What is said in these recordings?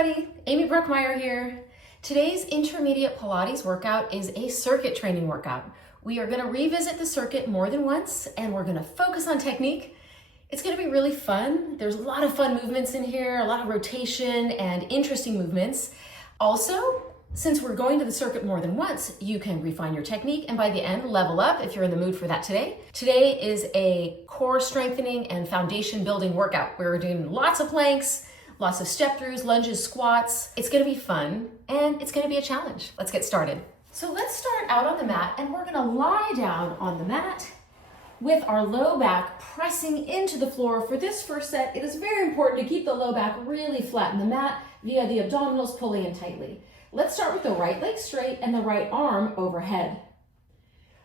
everybody, Amy Bruckmeyer here. Today's Intermediate Pilates workout is a circuit training workout. We are going to revisit the circuit more than once and we're going to focus on technique. It's going to be really fun. There's a lot of fun movements in here, a lot of rotation and interesting movements. Also, since we're going to the circuit more than once, you can refine your technique and by the end level up if you're in the mood for that today. Today is a core strengthening and foundation building workout. We're doing lots of planks, lots of step throughs, lunges, squats. It's gonna be fun and it's gonna be a challenge. Let's get started. So let's start out on the mat and we're gonna lie down on the mat with our low back pressing into the floor. For this first set, it is very important to keep the low back really flat in the mat via the abdominals pulling in tightly. Let's start with the right leg straight and the right arm overhead.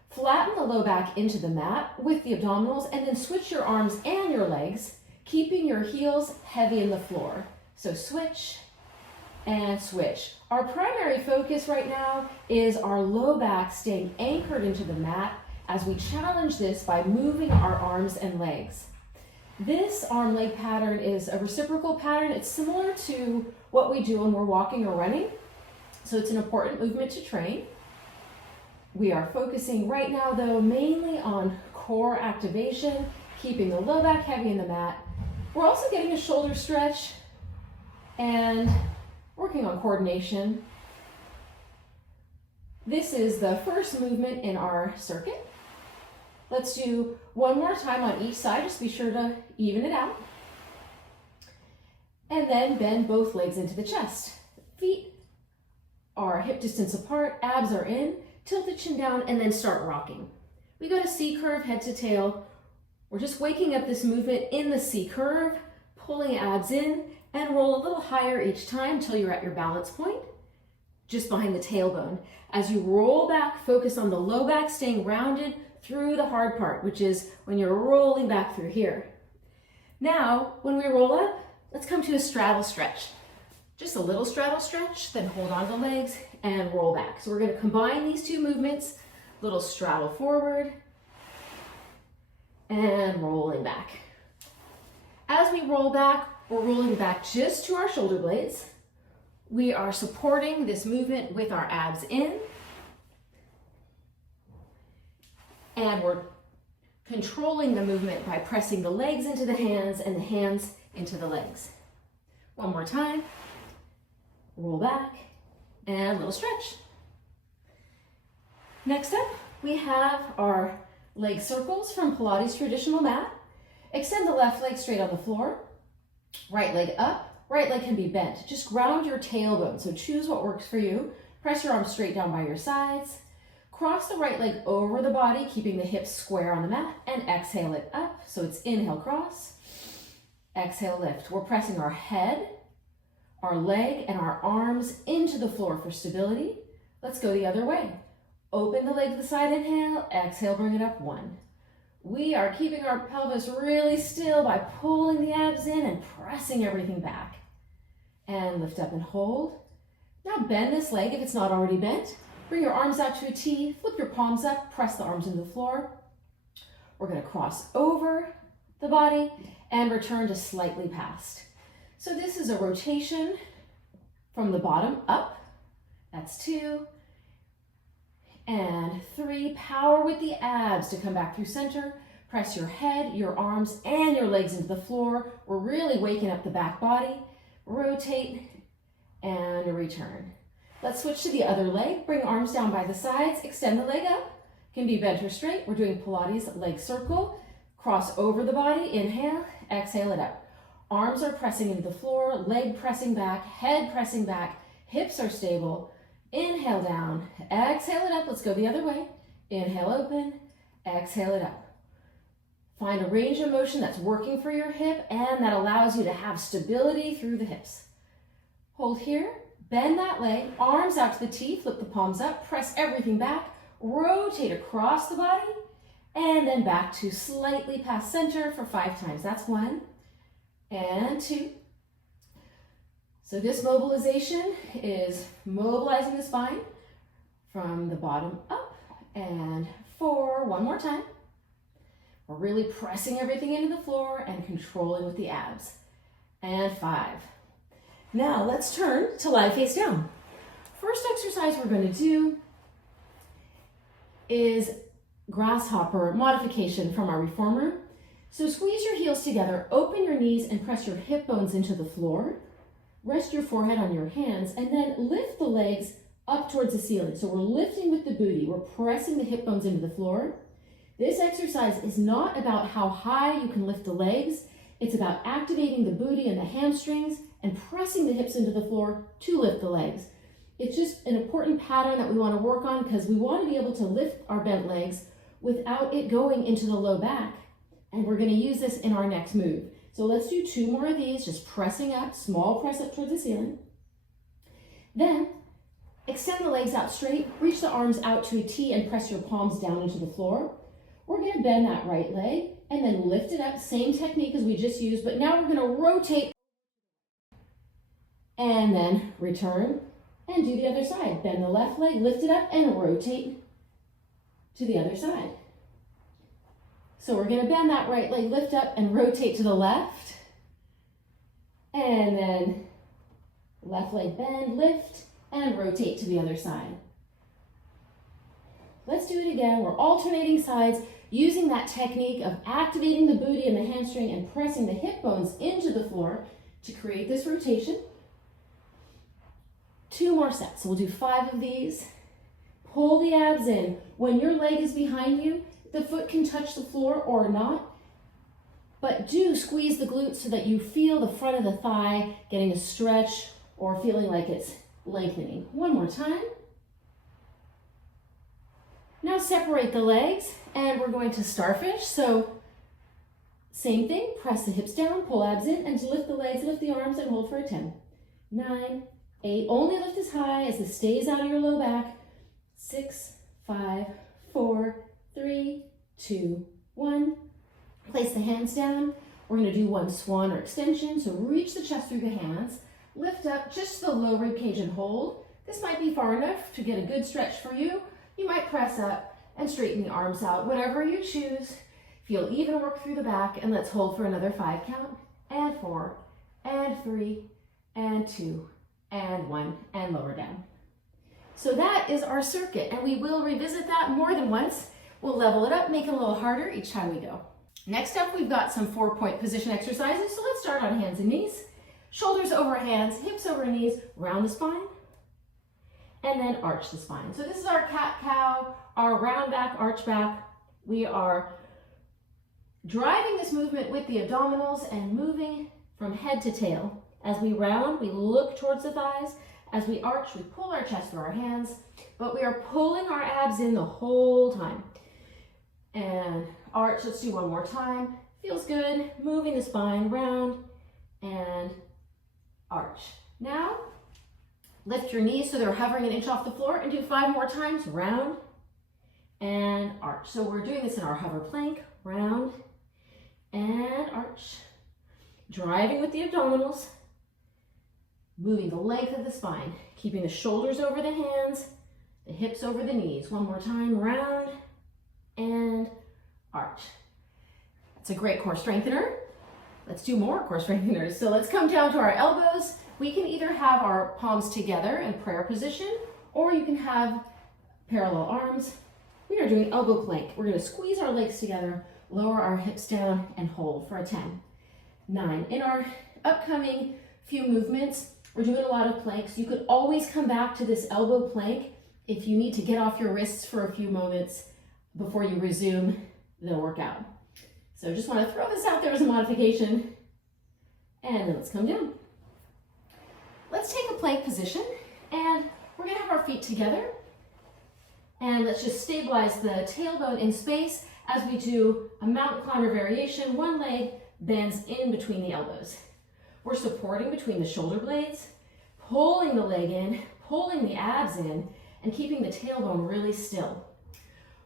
Flatten the low back into the mat with the abdominals and then switch your arms and your legs, keeping your heels heavy in the floor. So switch and switch. Our primary focus right now is our low back staying anchored into the mat as we challenge this by moving our arms and legs. This arm leg pattern is a reciprocal pattern. It's similar to what we do when we're walking or running. So it's an important movement to train. We are focusing right now though mainly on core activation, keeping the low back heavy in the mat. We're also getting a shoulder stretch and working on coordination. This is the first movement in our circuit. Let's do one more time on each side. Just be sure to even it out. And then bend both legs into the chest. Feet are hip distance apart, abs are in, tilt the chin down, and then start rocking. We go to C curve, head to tail. We're just waking up this movement in the C curve, pulling abs in, and roll a little higher each time until you're at your balance point, just behind the tailbone. As you roll back, focus on the low back staying rounded through the hard part, which is when you're rolling back through here. Now, when we roll up, let's come to a straddle stretch. Just a little straddle stretch, then hold on to the legs and roll back. So we're going to combine these two movements, little straddle forward, and rolling back. As we roll back, we're rolling back just to our shoulder blades. We are supporting this movement with our abs in. And we're controlling the movement by pressing the legs into the hands and the hands into the legs. One more time. Roll back and a little stretch. Next up, we have our leg circles from Pilates traditional mat. Extend the left leg straight on the floor. Right leg up. Right leg can be bent. Just ground your tailbone. So choose what works for you. Press your arms straight down by your sides. Cross the right leg over the body, keeping the hips square on the mat, and exhale it up. So it's inhale, cross. Exhale, lift. We're pressing our head, our leg, and our arms into the floor for stability. Let's go the other way. Open the leg to the side, inhale, exhale, bring it up, one. We are keeping our pelvis really still by pulling the abs in and pressing everything back. And lift up and hold. Now bend this leg if it's not already bent. Bring your arms out to a T, flip your palms up, press the arms into the floor. We're going to cross over the body and return to slightly past. So this is a rotation from the bottom up. That's 2. And 3, power with the abs to come back through center. Press your head, your arms, and your legs into the floor. We're really waking up the back body. Rotate and return. Let's switch to the other leg. Bring arms down by the sides. Extend the leg up. Can be bent or straight. We're doing Pilates leg circle. Cross over the body. Inhale, exhale it up. Arms are pressing into the floor, leg pressing back, head pressing back, hips are stable. Inhale down, exhale it up. Let's go the other way. Inhale, open, exhale it up. Find a range of motion that's working for your hip and that allows you to have stability through the hips. Hold here, bend that leg, arms out to the T, flip the palms up, press everything back, rotate across the body, and then back to slightly past center for 5 times. That's 1 and 2. So this mobilization is mobilizing the spine from the bottom up, and 4, one more time. We're really pressing everything into the floor and controlling with the abs. And 5. Now let's turn to lie face down. First exercise we're going to do is grasshopper modification from our reformer. So squeeze your heels together, open your knees and press your hip bones into the floor. Rest your forehead on your hands and then lift the legs up towards the ceiling. So we're lifting with the booty. We're pressing the hip bones into the floor. This exercise is not about how high you can lift the legs. It's about activating the booty and the hamstrings and pressing the hips into the floor to lift the legs. It's just an important pattern that we want to work on because we want to be able to lift our bent legs without it going into the low back. And we're going to use this in our next move. So let's do 2 more of these, just pressing up, small press up towards the ceiling. Then extend the legs out straight, reach the arms out to a T and press your palms down into the floor. We're going to bend that right leg and then lift it up, same technique as we just used, but now we're going to rotate and then return and do the other side. Bend the left leg, lift it up and rotate to the other side. So we're going to bend that right leg, lift up and rotate to the left. And then left leg bend, lift, and rotate to the other side. Let's do it again. We're alternating sides using that technique of activating the booty and the hamstring and pressing the hip bones into the floor to create this rotation. 2 more sets. So we'll do 5 of these. Pull the abs in. When your leg is behind you, the foot can touch the floor or not, but do squeeze the glutes so that you feel the front of the thigh getting a stretch or feeling like it's lengthening. 1 more time. Now separate the legs and we're going to starfish. So same thing, press the hips down, pull abs in and lift the legs, lift the arms and hold for a 10. 9, 8, only lift as high as it stays out of your low back. 6, 5, 4, 3, 2, 1. Place the hands down. We're going to do 1 swan or extension. So reach the chest through the hands. Lift up just the low rib cage and hold. This might be far enough to get a good stretch for you. You might press up and straighten the arms out, whatever you choose. Feel even work through the back and let's hold for another 5 count. And 4, and 3, and 2, and 1, and lower down. So that is our circuit and we will revisit that more than once. We'll level it up, make it a little harder each time we go. Next up, we've got some 4-point position exercises. So let's start on hands and knees. Shoulders over hands, hips over knees, round the spine, and then arch the spine. So this is our cat-cow, our round back, arch back. We are driving this movement with the abdominals and moving from head to tail. As we round, we look towards the thighs. As we arch, we pull our chest through our hands, but we are pulling our abs in the whole time. And arch, let's do 1 more time. Feels good, moving the spine, round and arch. Now, lift your knees so they're hovering 1 inch off the floor and do 5 more times, round and arch. So we're doing this in our hover plank, round and arch. Driving with the abdominals, moving the length of the spine, keeping the shoulders over the hands, the hips over the knees. 1 more time, round and arch. That's a great core strengthener. Let's do more core strengtheners. So let's come down to our elbows. We can either have our palms together in prayer position, or you can have parallel arms. We are doing elbow plank. We're going to squeeze our legs together, lower our hips down, and hold for a 10. 9. In our upcoming few movements, we're doing a lot of planks. You could always come back to this elbow plank if you need to get off your wrists for a few moments before you resume the workout. So just want to throw this out there as a modification. And then let's come down. Let's take a plank position and we're going to have our feet together. And let's just stabilize the tailbone in space as we do a mountain climber variation. 1 leg bends in between the elbows. We're supporting between the shoulder blades, pulling the leg in, pulling the abs in, and keeping the tailbone really still.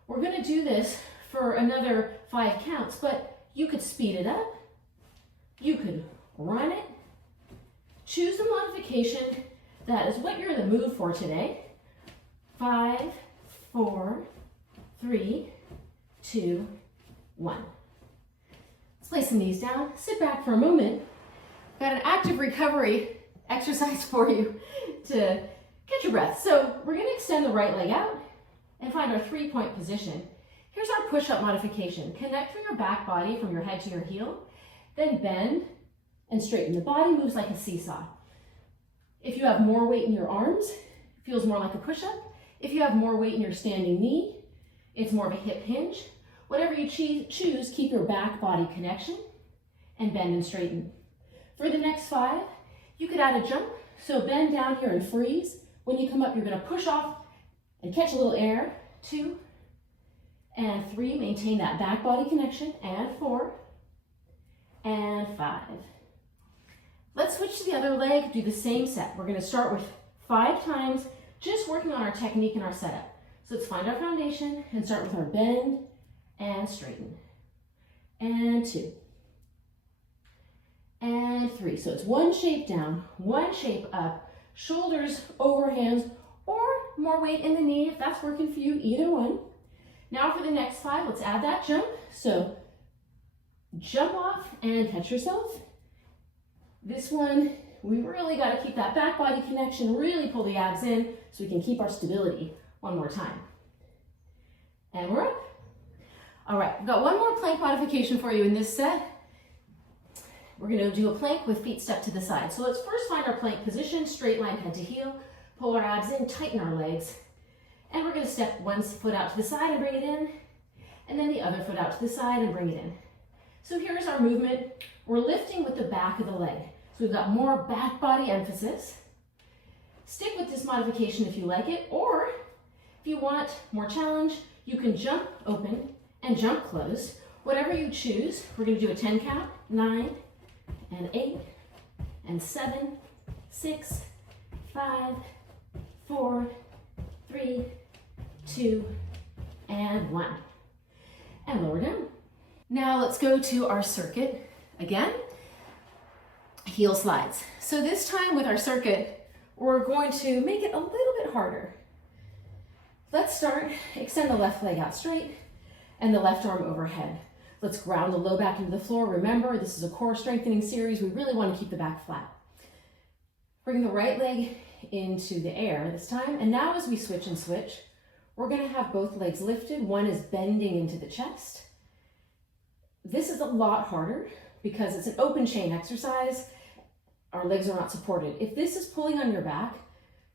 We're going to do this for another 5 counts, but you could speed it up. You could run it. Choose the modification that is what you're in the mood for today. 5, 4, 3, 2, 1. Let's place the knees down. Sit back for a moment. Got an active recovery exercise for you to catch your breath. So we're gonna extend the right leg out and find our 3-point position. Here's our push-up modification. Connect through your back body from your head to your heel, then bend and straighten. The body moves like a seesaw. If you have more weight in your arms, it feels more like a push-up. If you have more weight in your standing knee, it's more of a hip hinge. Whatever you choose, keep your back body connection and bend and straighten. For the next 5, you could add a jump. So bend down here and freeze. When you come up, you're gonna push off and catch a little air. 2 and 3, maintain that back body connection. And 4 and 5. Let's switch to the other leg, do the same set. We're gonna start with 5 times, just working on our technique and our setup. So let's find our foundation and start with our bend and straighten. And 2. And 3. So it's one shape down, one shape up, shoulders over hands, or more weight in the knee if that's working for you, either one. Now for the next 5, let's add that jump. So jump off and catch yourself. This one, we really got to keep that back body connection, really pull the abs in so we can keep our stability. One more time. And we're up. All right, we've got one more plank modification for you in this set. We're going to do a plank with feet stepped to the side. So let's first find our plank position, straight line head to heel, pull our abs in, tighten our legs. And we're going to step one foot out to the side and bring it in, and then the other foot out to the side and bring it in. So here's our movement. We're lifting with the back of the leg. So we've got more back body emphasis. Stick with this modification if you like it, or if you want more challenge, you can jump open and jump close. Whatever you choose, we're going to do a 10 count, 9 and 8 and 7, 6, 5, 4, 3, 2, and 1. And lower down. Now let's go to our circuit again. Heel slides. So this time with our circuit, we're going to make it a little bit harder. Let's start, extend the left leg out straight and the left arm overhead. Let's ground the low back into the floor. Remember, this is a core strengthening series. We really want to keep the back flat. Bring the right leg into the air this time. And now as we switch and switch, we're going to have both legs lifted. One is bending into the chest. This is a lot harder because it's an open chain exercise. Our legs are not supported. If this is pulling on your back,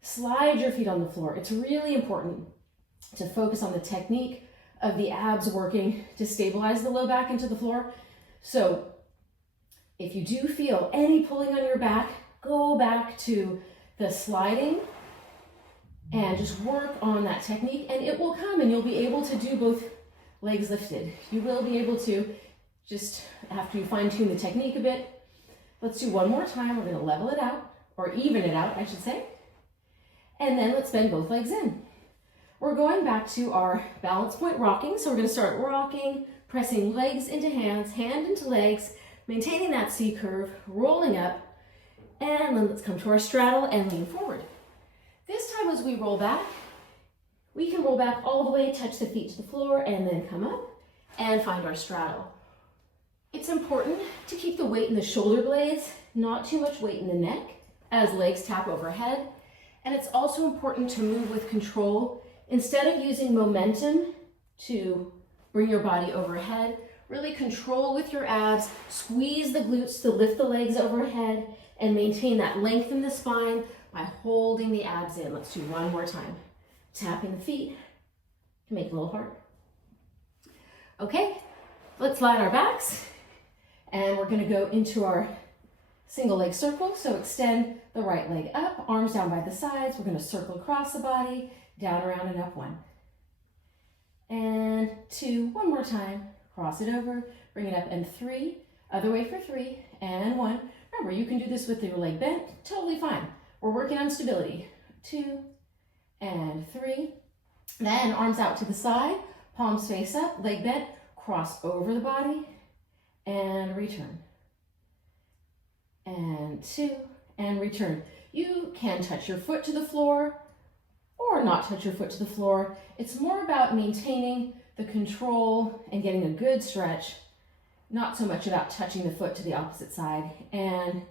slide your feet on the floor. It's really important to focus on the technique of the abs working to stabilize the low back into the floor. So if you do feel any pulling on your back, go back to the sliding and just work on that technique, and it will come and you'll be able to do both legs lifted. You will be able to, just after you fine tune the technique a bit. Let's do one more time. We're going to level it out, or even it out, I should say. And then let's bend both legs in. We're going back to our balance point rocking. So we're going to start rocking, pressing legs into hands, hand into legs, maintaining that C curve, rolling up, and then let's come to our straddle and lean forward. This time as we roll back, we can roll back all the way, touch the feet to the floor, and then come up and find our straddle. It's important to keep the weight in the shoulder blades, not too much weight in the neck as legs tap overhead. And it's also important to move with control. Instead of using momentum to bring your body overhead, really control with your abs, squeeze the glutes to lift the legs overhead, and maintain that length in the spine by holding the abs in. Let's do one more time. Tapping the feet to make a little heart. Okay, let's lie on our backs. And we're gonna go into our single leg circle. So extend the right leg up, arms down by the sides. We're gonna circle across the body, down, around, and up. 1. And 2, one more time. Cross it over, bring it up, and 3. Other way for 3, and 1. Remember, you can do this with your leg bent, totally fine. We're working on stability. 2, and 3. Then arms out to the side, palms face up, leg bent, cross over the body, and return. And 2, and return. You can touch your foot to the floor or not touch your foot to the floor. It's more about maintaining the control and getting a good stretch, not so much about touching the foot to the opposite side. And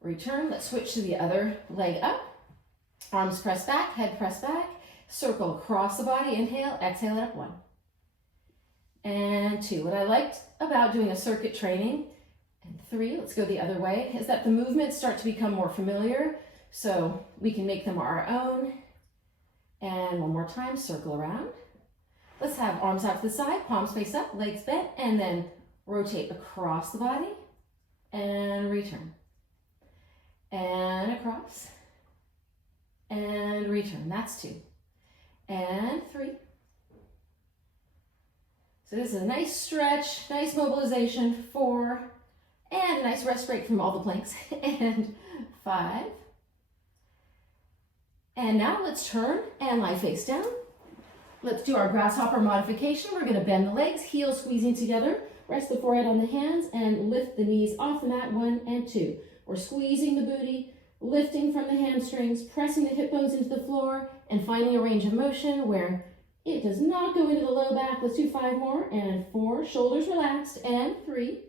return. Let's switch to the other leg up. Arms press back, head press back. Circle across the body, inhale, exhale it up, 1. And 2. What I liked about doing a circuit training, and 3, let's go the other way, is that the movements start to become more familiar, so we can make them our own. And one more time, circle around. Let's have arms out to the side, palms face up, legs bent, and then rotate across the body, and return. And across, and return. That's 2. And 3. So this is a nice stretch, nice mobilization. 4, and a nice rest break from all the planks. And 5. And now let's turn and lie face down. Let's do our grasshopper modification. We're gonna bend the legs, heels squeezing together, rest the forehead on the hands, and lift the knees off the mat, 1 and 2. We're squeezing the booty, lifting from the hamstrings, pressing the hip bones into the floor, and finding a range of motion where it does not go into the low back. Let's do 5 more, and 4, shoulders relaxed, and 3,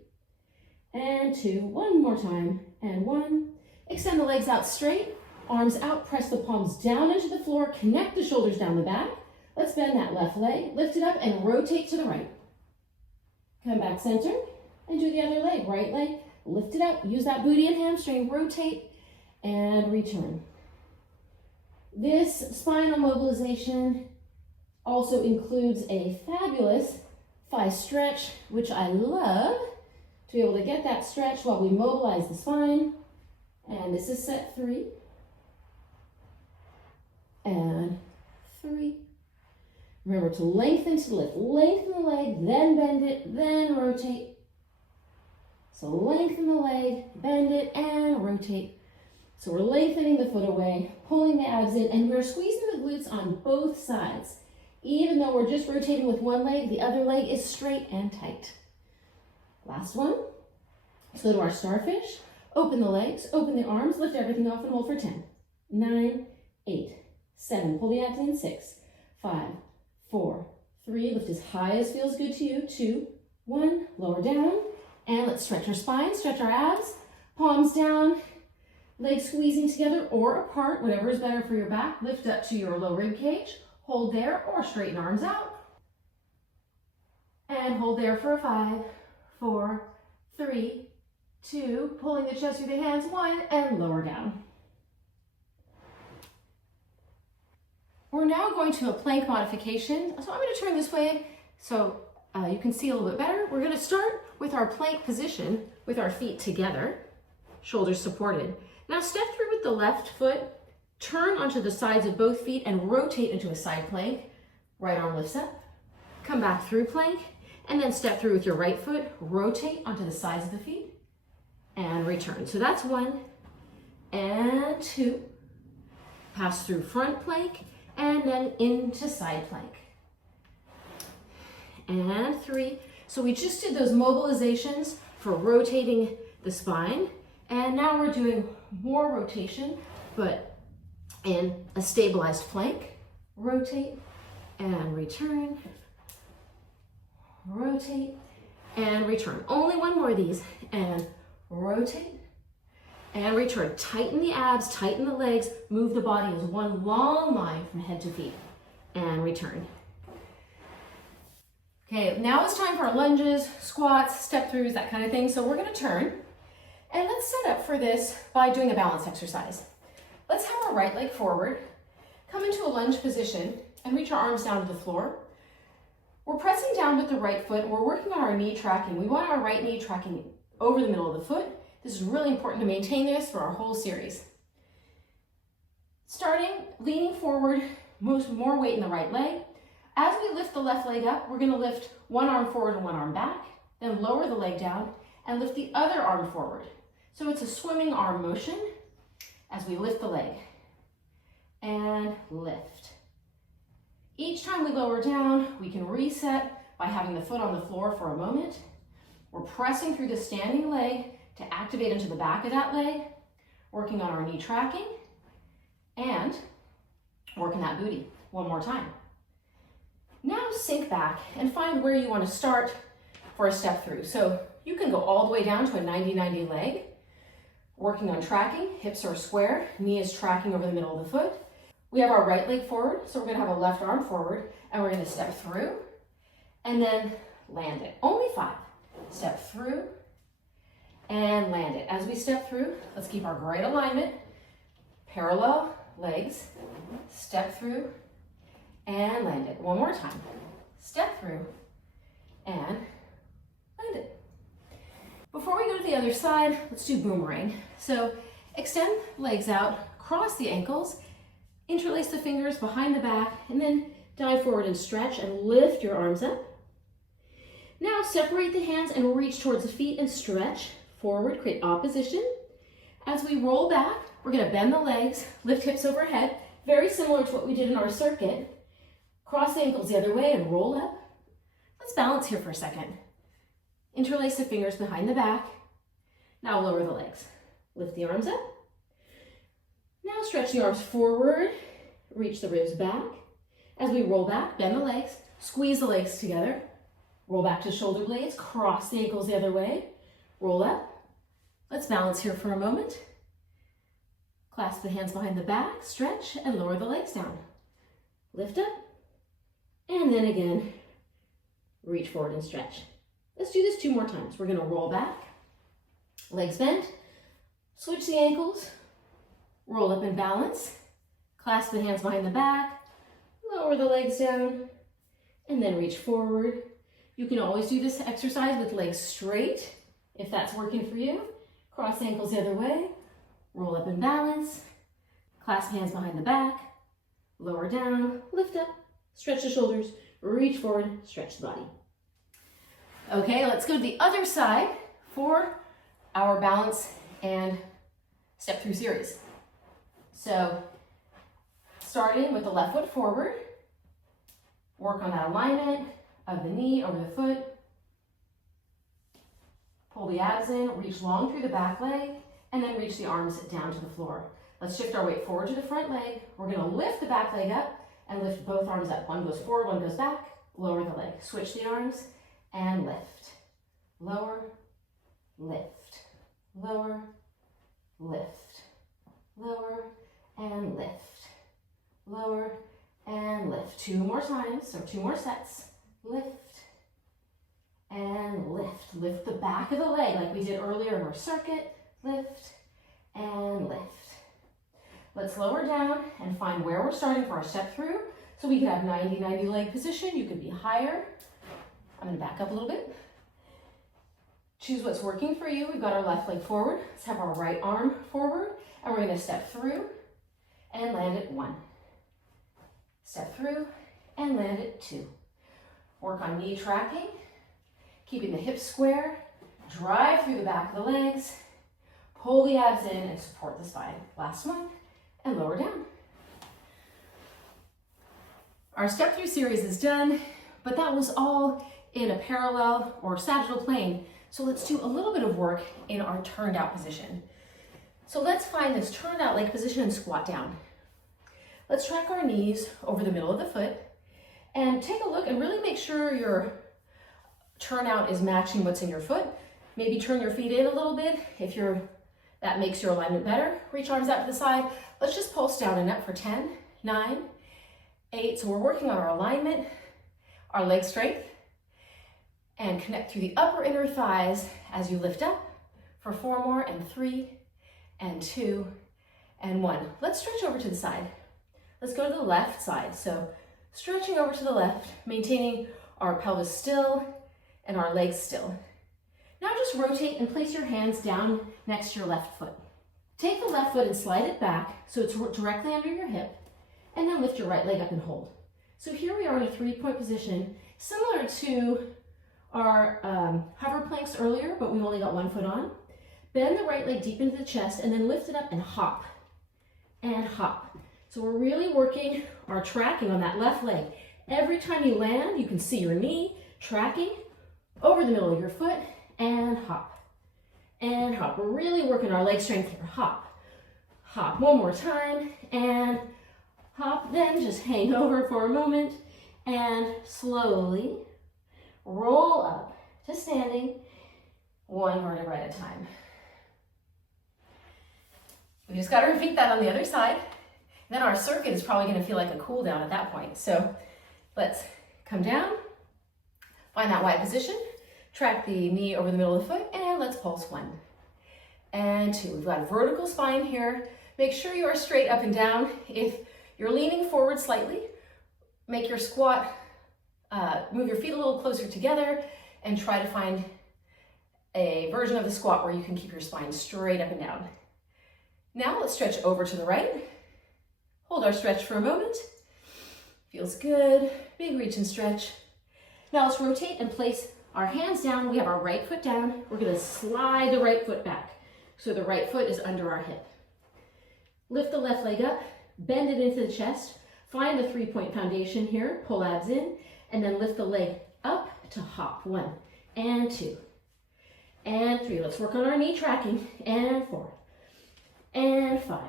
and 2, one more time, and 1. Extend the legs out straight, arms out, press the palms down into the floor, connect the shoulders down the back. Let's bend that left leg, lift it up, and rotate to the right. Come back center, and do the other leg, right leg, lift it up, use that booty and hamstring, rotate, and return. This spinal mobilization also includes a fabulous thigh stretch, which I love, to be able to get that stretch while we mobilize the spine. And this is set 3. And 3. Remember to lengthen to lift. Lengthen the leg, then bend it, then rotate. So lengthen the leg, bend it, and rotate. So we're lengthening the foot away, pulling the abs in, and we're squeezing the glutes on both sides. Even though we're just rotating with one leg, the other leg is straight and tight. Last one. Let's go to our starfish. Open the legs, open the arms, lift everything off and hold for 10, 9, 8, 7. Pull the abs in, 6, 5, 4, 3. Lift as high as feels good to you. 2, 1. Lower down. And let's stretch our spine, stretch our abs. Palms down, legs squeezing together or apart, whatever is better for your back. Lift up to your low rib cage. Hold there or straighten arms out. And hold there for 5, 4, 3, 2. Pulling the chest through the hands. 1, and lower down. We're now going to a plank modification. So I'm going to turn this way so you can see a little bit better. We're going to start with our plank position with our feet together, shoulders supported. Now step through with the left foot, turn onto the sides of both feet and rotate into a side plank. Right arm lifts up, come back through plank, and then step through with your right foot, rotate onto the sides of the feet, and return. So that's 1 and 2. Pass through front plank, and then into side plank. And 3. So we just did those mobilizations for rotating the spine, and now we're doing more rotation, but in a stabilized plank. Rotate and return, rotate and return. Only 1 more of these, and rotate and return. Tighten the abs, tighten the legs, move the body as one long line from head to feet, and return. Okay, now it's time for our lunges, squats, step throughs, that kind of thing. So we're gonna turn, and let's set up for this by doing a balance exercise. Let's have our right leg forward, come into a lunge position, and reach our arms down to the floor. We're pressing down with the right foot, and we're working on our knee tracking. We want our right knee tracking over the middle of the foot. This is really important to maintain this for our whole series. Starting, leaning forward, more weight in the right leg. As we lift the left leg up, we're going to lift one arm forward and one arm back, then lower the leg down and lift the other arm forward. So it's a swimming arm motion as we lift the leg and lift. Each time we lower down, we can reset by having the foot on the floor for a moment. We're pressing through the standing leg to activate into the back of that leg, working on our knee tracking and working that booty one more time. Now sink back and find where you want to start for a step through. So you can go all the way down to a 90-90 leg. Working on tracking, hips are square, knee is tracking over the middle of the foot. We have our right leg forward, so we're gonna have a left arm forward, and we're gonna step through, and then land it. Only 5. Step through, and land it. As we step through, let's keep our great alignment, parallel legs, step through, and land it. One more time. Step through, and land it. Before we go to the other side, let's do boomerang. So extend legs out, cross the ankles, interlace the fingers behind the back, and then dive forward and stretch and lift your arms up. Now separate the hands and reach towards the feet and stretch forward, create opposition. As we roll back, we're gonna bend the legs, lift hips overhead, very similar to what we did in our circuit. Cross the ankles the other way and roll up. Let's balance here for a second. Interlace the fingers behind the back. Now lower the legs. Lift the arms up. Now stretch the arms forward, reach the ribs back. As we roll back, bend the legs, squeeze the legs together. Roll back to shoulder blades, cross the ankles the other way. Roll up. Let's balance here for a moment. Clasp the hands behind the back, stretch, and lower the legs down. Lift up. And then again, reach forward and stretch. Let's do this 2 more times. We're gonna roll back, legs bent, switch the ankles, roll up and balance, clasp the hands behind the back, lower the legs down, and then reach forward. You can always do this exercise with legs straight, if that's working for you. Cross the ankles the other way, roll up and balance, clasp hands behind the back, lower down, lift up, stretch the shoulders, reach forward, stretch the body. Okay, let's go to the other side for our balance and step through series. So, starting with the left foot forward, work on that alignment of the knee over the foot. Pull the abs in, reach long through the back leg, and then reach the arms down to the floor. Let's shift our weight forward to the front leg. We're gonna lift the back leg up and lift both arms up. One goes forward, one goes back. Lower the leg. Switch the arms and lift. Lower, lift, lower, lift, lower, and lift, lower, and lift. 2 more times, so 2 more sets. Lift, and lift. Lift the back of the leg like we did earlier in our circuit. Lift, and lift. Let's lower down and find where we're starting for our step through. So we could have 90-90 leg position. You could be higher. I'm gonna back up a little bit. Choose what's working for you. We've got our left leg forward. Let's have our right arm forward, and we're gonna step through and land it 1. Step through and land it 2. Work on knee tracking, keeping the hips square, drive through the back of the legs, pull the abs in and support the spine. Last one, and lower down. Our step through series is done, but that was all in a parallel or sagittal plane. So let's do a little bit of work in our turned out position. So let's find this turned out leg position and squat down. Let's track our knees over the middle of the foot and take a look and really make sure your turnout is matching what's in your foot. Maybe turn your feet in a little bit if that makes your alignment better. Reach arms out to the side. Let's just pulse down and up for 10, 9, 8. So we're working on our alignment, our leg strength, and connect through the upper inner thighs as you lift up for 4 more, and 3, and 2, and 1. Let's stretch over to the side. Let's go to the left side. So stretching over to the left, maintaining our pelvis still and our legs still. Now just rotate and place your hands down next to your left foot. Take the left foot and slide it back so it's directly under your hip, and then lift your right leg up and hold. So here we are in a 3-point position, similar to our hover planks earlier, but we've only got 1 foot on. Bend the right leg deep into the chest and then lift it up and hop, and hop. So we're really working our tracking on that left leg. Every time you land, you can see your knee tracking over the middle of your foot, and hop, and hop. We're really working our leg strength here. Hop, hop. 1 more time, and hop. Then just hang over for a moment, and slowly roll up to standing, 1 vertebra at a time. We just got to repeat that on the other side. Then our circuit is probably going to feel like a cool down at that point. So let's come down, find that wide position, track the knee over the middle of the foot, and let's pulse 1 and 2. We've got a vertical spine here. Make sure you are straight up and down. If you're leaning forward slightly, make your squat, move your feet a little closer together and try to find a version of the squat where you can keep your spine straight up and down. Now let's stretch over to the right. Hold our stretch for a moment. Feels good. Big reach and stretch. Now let's rotate and place our hands down. We have our right foot down. We're going to slide the right foot back so the right foot is under our hip. Lift the left leg up, bend it into the chest. Find the 3-point foundation here. Pull abs in, and then lift the leg up to hop. 1 and 2 and 3. Let's work on our knee tracking. And 4 and 5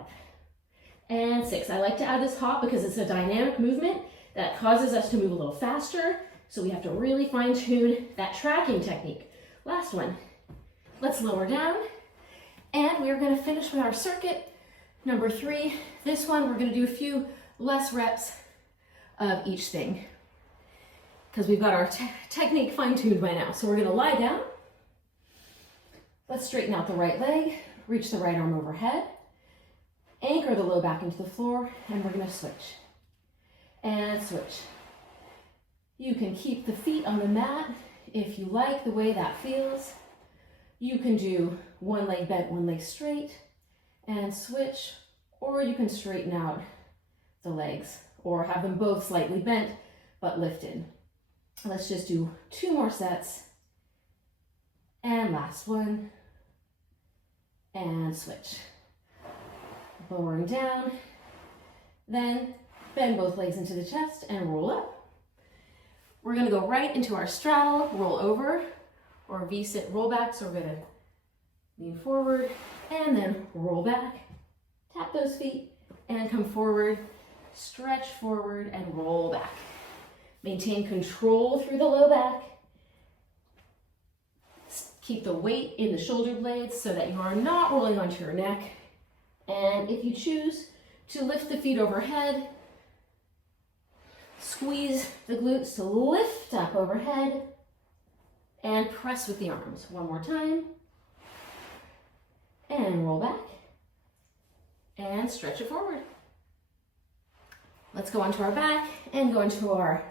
and 6. I like to add this hop because it's a dynamic movement that causes us to move a little faster. So we have to really fine tune that tracking technique. Last one. Let's lower down. And we're going to finish with our circuit. Number 3. This one, we're going to do a few less reps of each thing because we've got our technique fine tuned by now. So we're going to lie down. Let's straighten out the right leg. Reach the right arm overhead. Anchor the low back into the floor, and we're going to switch. And switch. You can keep the feet on the mat if you like the way that feels. You can do one leg bent, one leg straight, and switch, or you can straighten out the legs, or have them both slightly bent, but lifted. Let's just do 2 more sets. And last one. And switch. Lowering down, then bend both legs into the chest and roll up. We're going to go right into our straddle, roll over, or V-sit roll back. So we're going to lean forward and then roll back. Tap those feet and come forward, stretch forward and roll back. Maintain control through the low back. Keep the weight in the shoulder blades so that you are not rolling onto your neck. And if you choose to lift the feet overhead, squeeze the glutes to lift up overhead and press with the arms. One more time. And roll back and stretch it forward. Let's go onto our back and go into our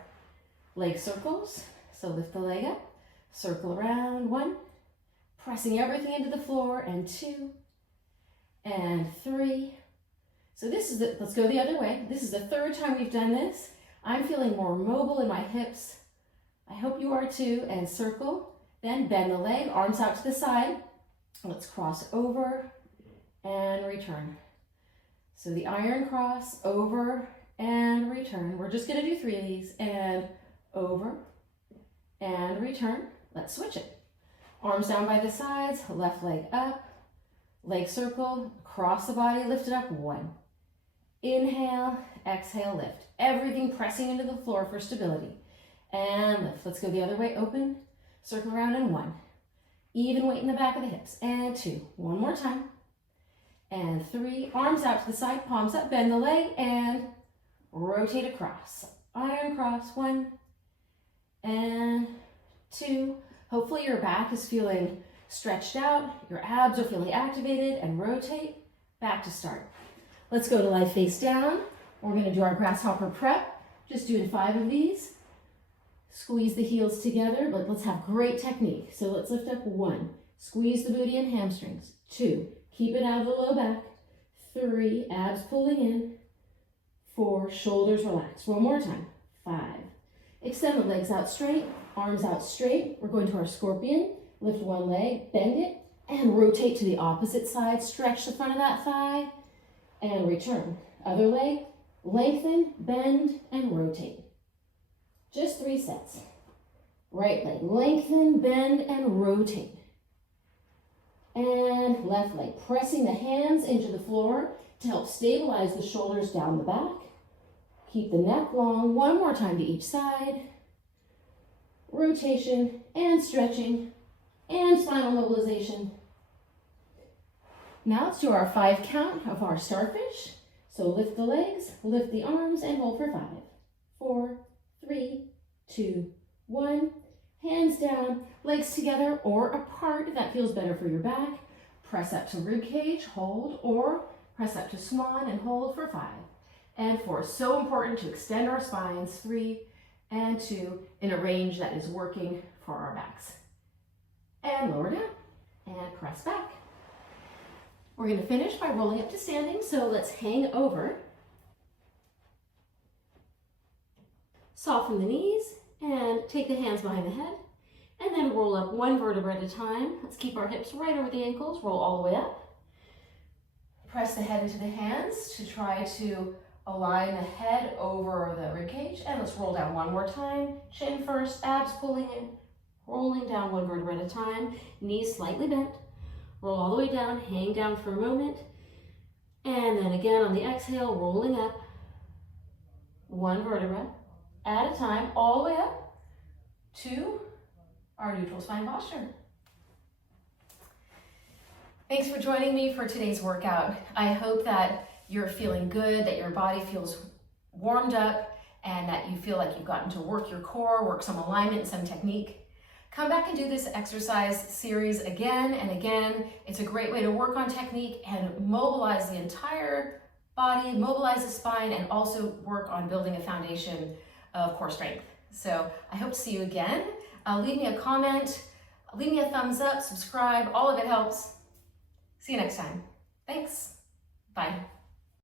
leg circles. So lift the leg up, circle around. 1, pressing everything into the floor, and 2, and 3. So this is let's go the other way. This is the 3rd time we've done this. I'm feeling more mobile in my hips. I hope you are too. And circle, then bend the leg, arms out to the side. Let's cross over and return. So the iron cross, over and return. We're just gonna do 3 of these, and over and return. Let's switch it. Arms down by the sides, left leg up, leg circle, cross the body, lift it up. 1. Inhale, exhale, lift. Everything pressing into the floor for stability. And lift. Let's go the other way, open, circle around, and 1. Even weight in the back of the hips. And 2. One more time. And 3. Arms out to the side, palms up, bend the leg, and rotate across. Iron cross. 1 and 2. Hopefully your back is feeling stretched out, your abs are feeling activated, and rotate back to start. Let's go to lie face down. We're going to do our grasshopper prep, just doing 5 of these. Squeeze the heels together, but let's have great technique. So let's lift up. 1, squeeze the booty and hamstrings. 2, keep it out of the low back. 3, abs pulling in. 4, shoulders relaxed. One more time. 5, extend the legs out straight, arms out straight. We're going to our scorpion. Lift one leg, bend it, and rotate to the opposite side. Stretch the front of that thigh, and return. Other leg, lengthen, bend, and rotate. Just 3 sets. Right leg, lengthen, bend, and rotate. And left leg, pressing the hands into the floor to help stabilize the shoulders down the back. Keep the neck long. One more time to each side. Rotation and stretching and spinal mobilization. Now let's do our 5 count of our starfish. So lift the legs, lift the arms, and hold for 5, 4, 3, 2, 1. Hands down, legs together or apart if that feels better for your back. Press up to rib cage, hold, or press up to swan and hold for 5 and 4. So important to extend our spines, 3 and 2 in a range that is working for our backs. And lower down and press back. We're going to finish by rolling up to standing, so let's hang over. Soften the knees and take the hands behind the head and then roll up 1 vertebra at a time. Let's keep our hips right over the ankles, roll all the way up. Press the head into the hands to try to align the head over the rib cage, and let's roll down 1 more time. Chin first, abs pulling in, rolling down 1 vertebra at a time, knees slightly bent. Roll all the way down, hang down for a moment, and then again on the exhale, rolling up 1 vertebra at a time, all the way up to our neutral spine posture. Thanks for joining me for today's workout. I hope that you're feeling good, that your body feels warmed up, and that you feel like you've gotten to work your core, work some alignment and some technique. Come back and do this exercise series again and again. It's a great way to work on technique and mobilize the entire body, mobilize the spine, and also work on building a foundation of core strength. So I hope to see you again. Leave me a comment, leave me a thumbs up, subscribe, all of it helps. See you next time. Thanks. Bye.